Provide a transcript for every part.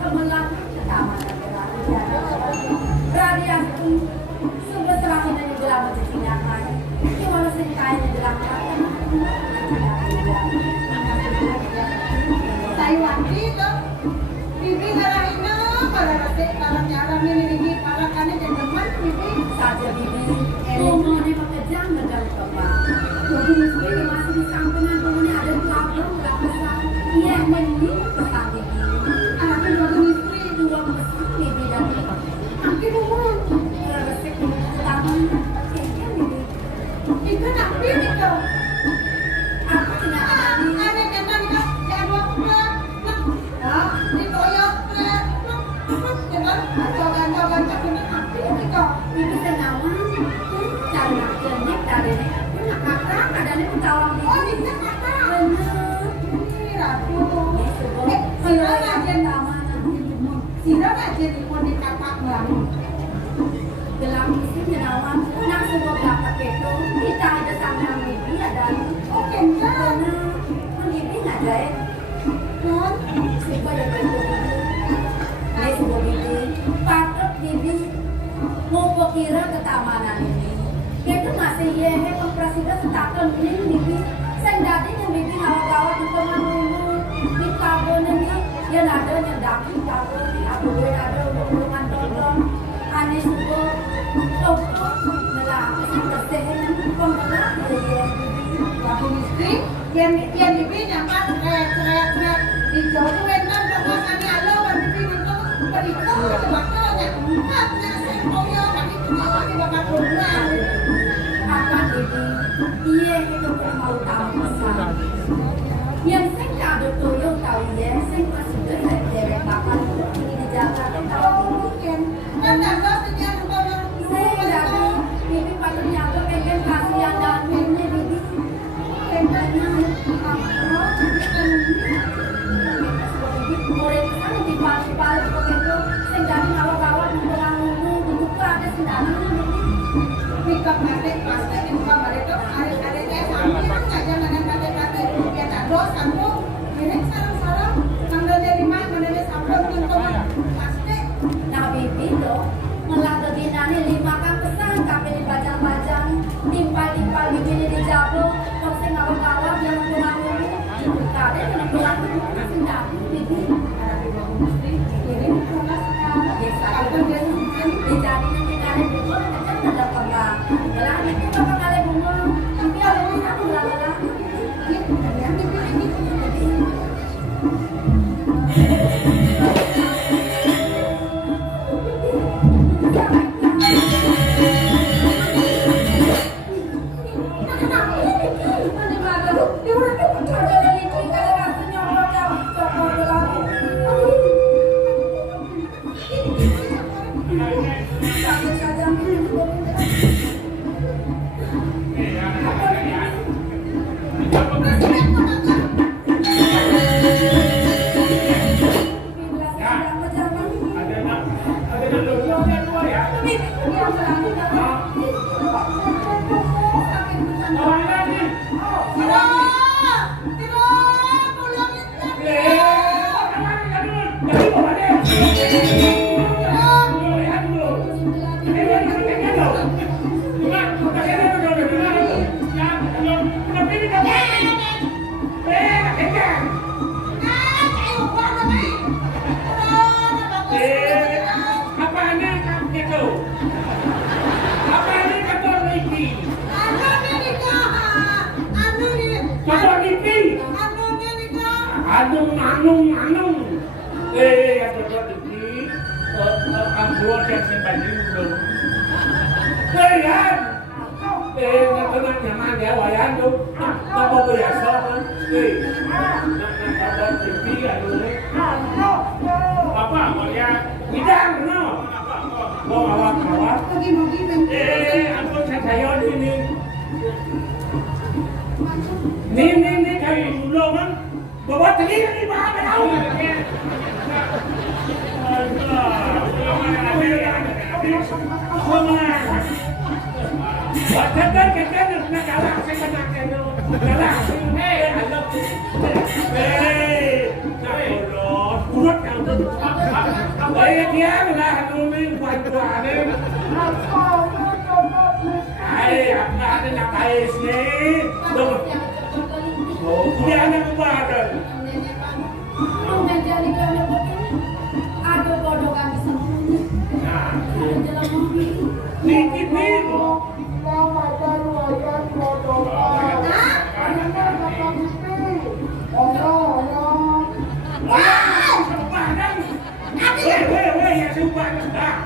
kemelang keamanan radiasi sumber serangan yang dalam mencintakan gimana ceritanya dalam saya wajib tuh bibi ngarahinnya para rasik para nyaram ini para kane teman bibi saja bibi rumah ini pekerjaan menjadi kembang jadi istri masih di sampingan rumahnya ada pelabur nggak besar iya mending pesan bibi anaknya dua istri dua pesan bibi dan akhir rumah resep utama kayaknya bibi ikan api nih kau aku tidak ada kata nih kau jawab di koyok jangan kena api nih kau bibi senawan cari makannya dari ini nak kakak kadang itu tawang bibi oh ini kata bener ini ratu sila aja sila aja di pon di kapak bang dalam isi nyenawan nak sebuah belakang itu kita ada sama bibi ada oke enggak karena bibi nggak jahit kan sebuah yang itu bibi ini sebuah bibi patut bibi mau kira ketamanan ini itu masih ya presiden setakon ini bibi sendiri yang bibi ngawal-ngawal di teman dulu di pelabuhan ini ya ada yang daki pelabuhan ini aku ada untuk tonton aneh suka toko nelayan bersih pembelah ya waktu istri yang bibi nyampe teriak di jauh kan pokoknya halo kan bibi itu berikut waktunya empatnya saya koyo tapi kalau di bapak rumah apa bibi iya itu mau tahu pesan yang saya ada tuyul tahu ya saya masih dari bapak ini di Jakarta tahu mungkin kan ada sejak rumah saya jadi bibi patut nyata pengen kasihan dan ini bibi pengennya murid sana di balik begitu saya jadi ngawal-ngawal di tengah ngomong buka ada sendangan pick up kate pasti di muka mereka ada sampai kan aja mana kate ya tak dosa tuh ini sarang tanggal dari mana dari sampel tuh pasti nah bibi tuh melah keginane 5 kan pesan tapi dibajang-bajang timpal-timpal bibi ini dijablo kok saya ngawal-ngawal yang tengah ngomong kade yang pulang sendangan bibi Anung. Yang berdua ini, ambulan yang simpan dulu. Yan, nggak nyaman ya, wayan tuh, nggak mau biasa kan? Nggak TV aduh. Apa? Malia, hidang no. Mau awak. Ampun saya ini. Nih kali dulu kan. Bawa tadi ni bahan tahu. Kata nak kalah saya nak kena. Kalah. Halo. Nak urut yang tu. Kaya kaya lah nuling buat ni. Ay, apa ada nak kais ni? Oh, dia nak buat. Menjadi kami begini, ada bodoh kami sembunyi. Nah, Dalam mobil. ni. Weh, ya coba dah.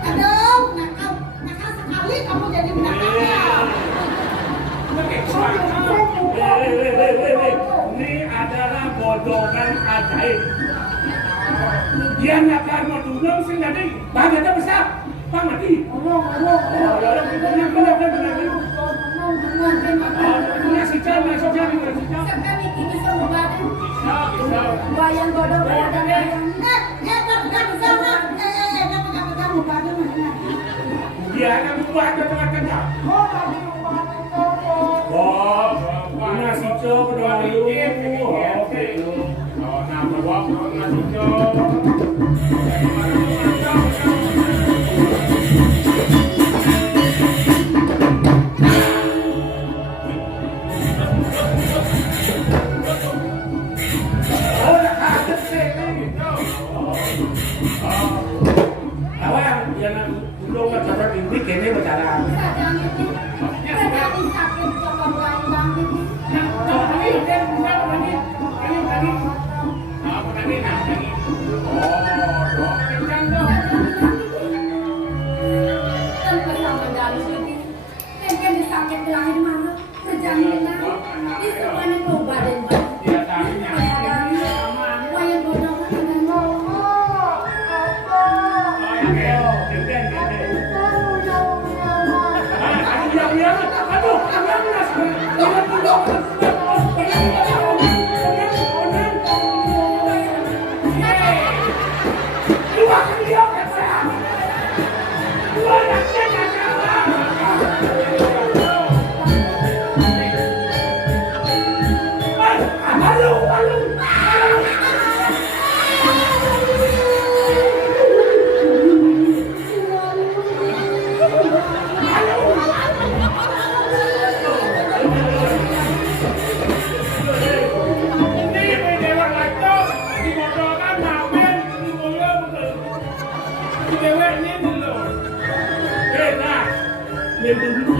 Aduh, nakal sekali kamu jadi binatangnya. Ini adalah bodohan ajaib. Dia nak akan menunggu sehingga bang itu besar, bang mati. Punya si Chan, masuk Chan, si Chan. Kami kini semua badan. Bayang bodoh bayang bayang. Dia akan buat ke tengah-tengah. Oh, punya si Chan berdua dulu. Oke. Oh, nama bawah punya si Chan. Kini berjalan. Kadang ini sakit kepala bayang ini. Tanpa sama dalu ini. Mungkin disakit lahir mana? Terjaminan. Di semuanya mau badan bayang bodoh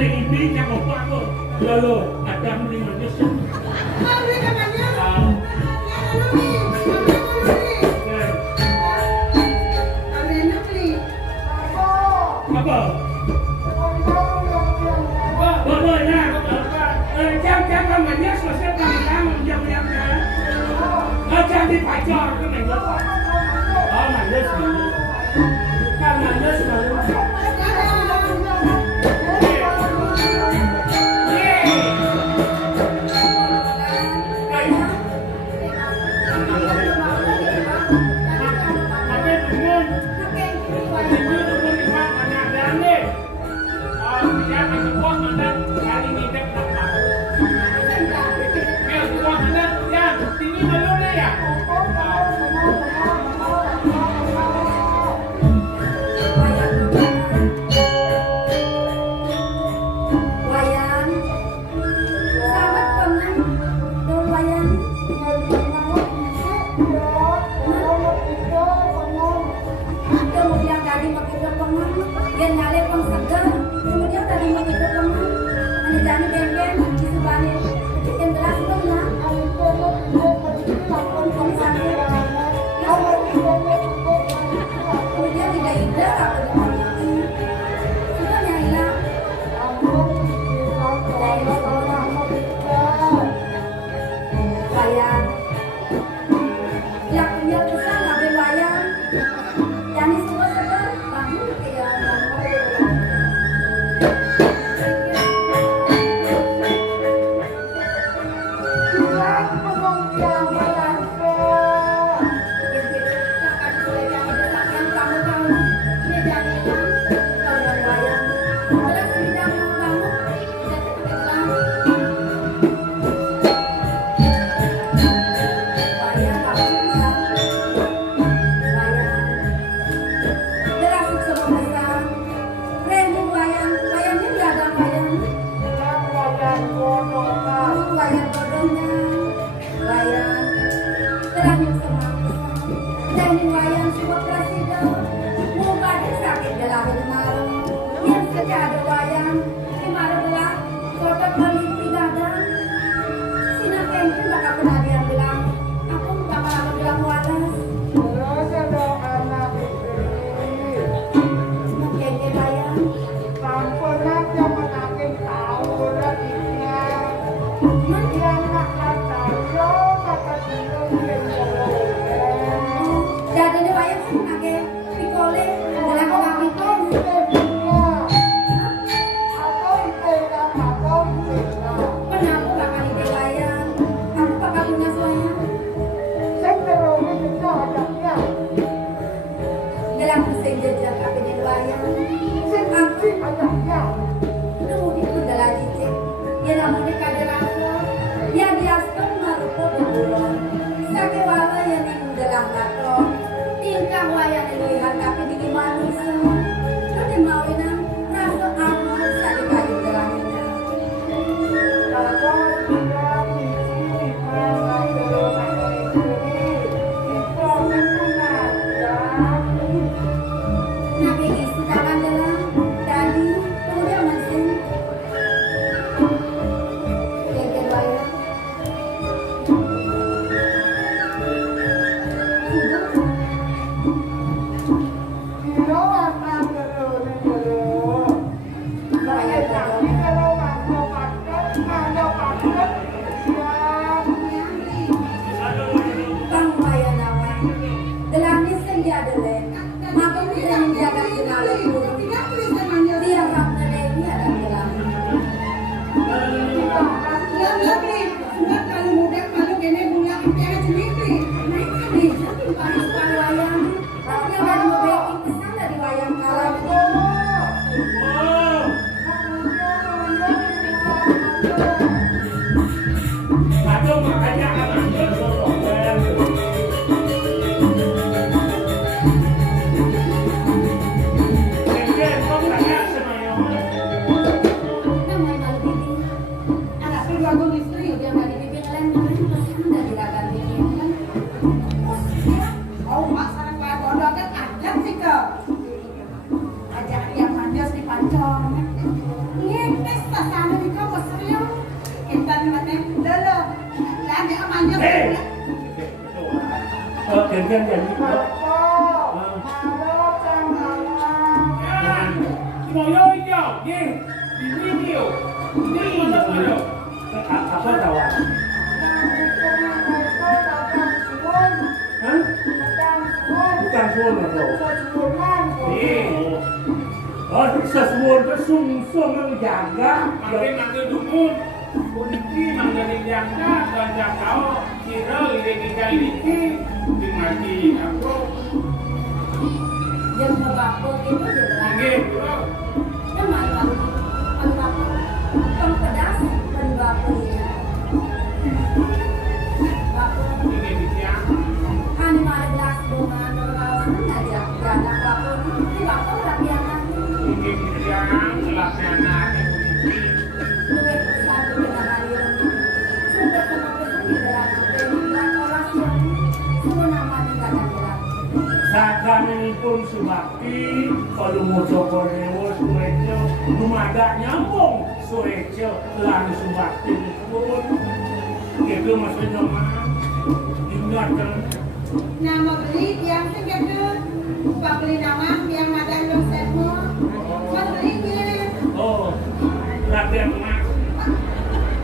ini yang opak lo, lalu ada mendingan nyesel. Apa? Bolehnya, jam namanya selesai panggilan jam-jam jam dipacar tu nego. Oh, nangis dulu. Kan nangis dulu. namanya kaderaso yang diaskan marupo bebulon sakewala yang diunggelah nato tingkah wayang dilihat tapi di manusia itu dimauinan rasa aman sadi kayu gelangnya nabi isudakan dalam tadi kemudian masih yang kedua ya Atau makanya anaknya sorokan. Kemudian kau tanya sama yang anak perlu aku istri oh masalah kue bodoh kan ada sih ke ajak yang manjas di pancong ini tes sana di kamu serius kita nih mana dulu lagi manjas gantian jadi Moyo iyo, ye, di video, ini mana? Apa tawa? Hah? Bukan suun loh. Oh, sesuun bersung-sung yang jaga. Makin manggil dumun, kunci manggil jaga dan jaga kira lagi dimati aku. yang membapuk itu jelas Gitu. yang membapuk yang pedas dan bapuknya bapuk Ini dia. kan ada gelas bunga terus ngajak jalan bapuk ini bapuk rapianan Ini dia laksana duit satu dengan yang sudah kemudian di dalam dan orang yang semua nama tidak ada Sakami pun subakti, kalau mau coba rewo sueco, lumaga nyambung sueco, lalu subakti pun, itu maksudnya mah, ingatkan. nama beli yang segitu pak beli nama yang ada yang semua mau belinya Oh, latihan mas,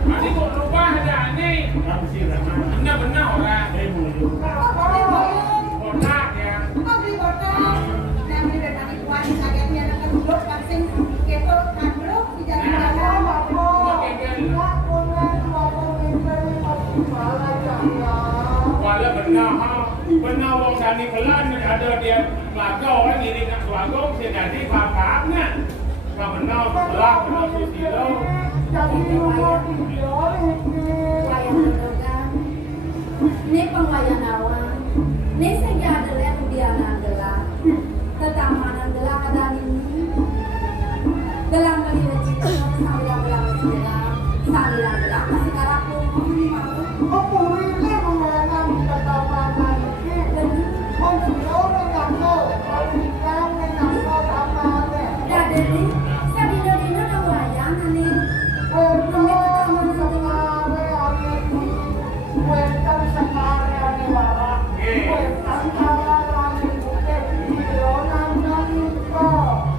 Nanti kok rubah ada nih. kamu sih ramah, Benar-benar orang. mulu. Kotak ya. mau beli botol nah beli dari tadi kuat sakitnya akan duduk langsung keto kan bro di jalan-jalan Walau benar ha, benar wong tani pelan ada dia kelagau orang ini nak kelagau dia jadi papapnya. Kalau benar pelak benar susilo. wayang mendogan ini pengwayang awang ini saja adalah udianan gelang ketamanan gelang ada ini gelang beli wajib sambil gelang gelang sambil gelang masih karapun ini mau jadi sadina-dina na wayang ani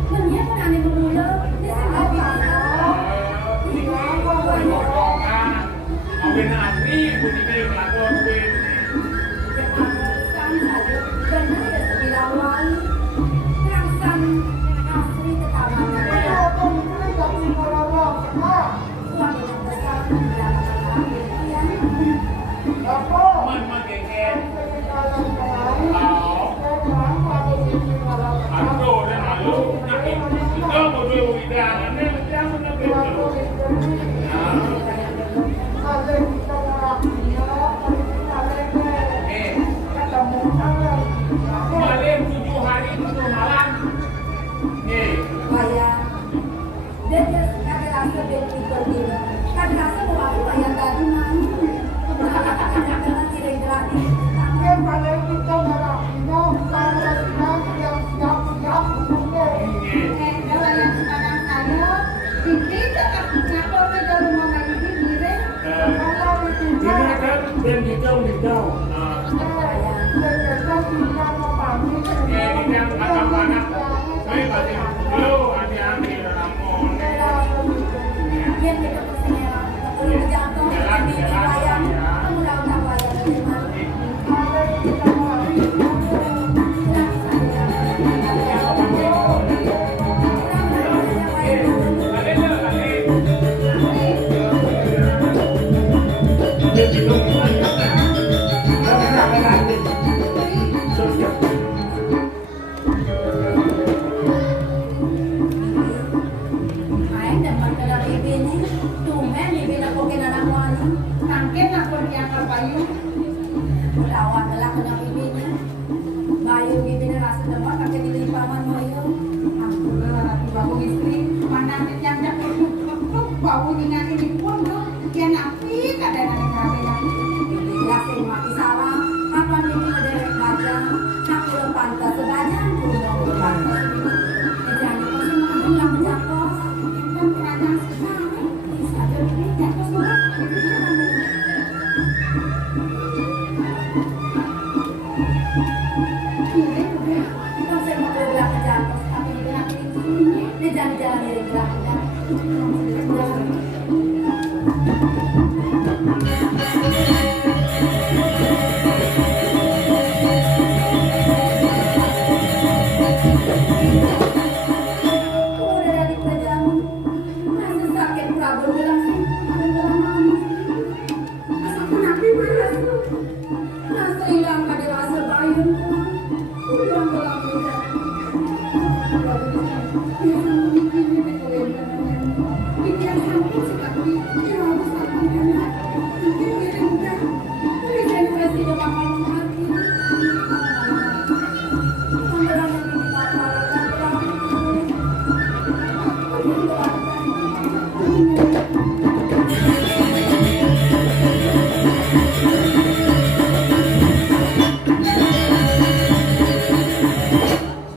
Menyia kan ani bermula ini saya bisa Awin asli bunyi dia kelagau awin. Kan saja benar ya sebilawai Rangsan asli ketamanan Suami yang besar mendapatkan ya Man genggen. Aduh dan lalu nak itu bodoh widangan ni macam mana betul. dan dikau. Ini yang akan anak. Saya pasti dulu hati-hati dalam mohon. Biar kita bersenera, kalau jatuh, ini wayang, udah wayang. Aing dapat kenal bibi nih, tumben bibi nak kokin anak wani. Tangkin aku diangkat payung. Lawan adalah kenal bibinya. Bayu bibinya rasa depan pakai dilimpaman moyo. Alhamdulillah, baru istri mana yang cukup bau dengan ini pun tuh kian api kadang kadang Bibinya sing mati salah, kapan bibi ngederek baja, nak belum pantas sebanyak belum pantas. Jangan pasti makan yang menjangkau. kan kerajaan sekarang bisa jadi jatuh surat itu jangan kiri udah Kan saya mau berbelakang ke jangkau, tapi di belakang ini, di jalan-jalan di belakang.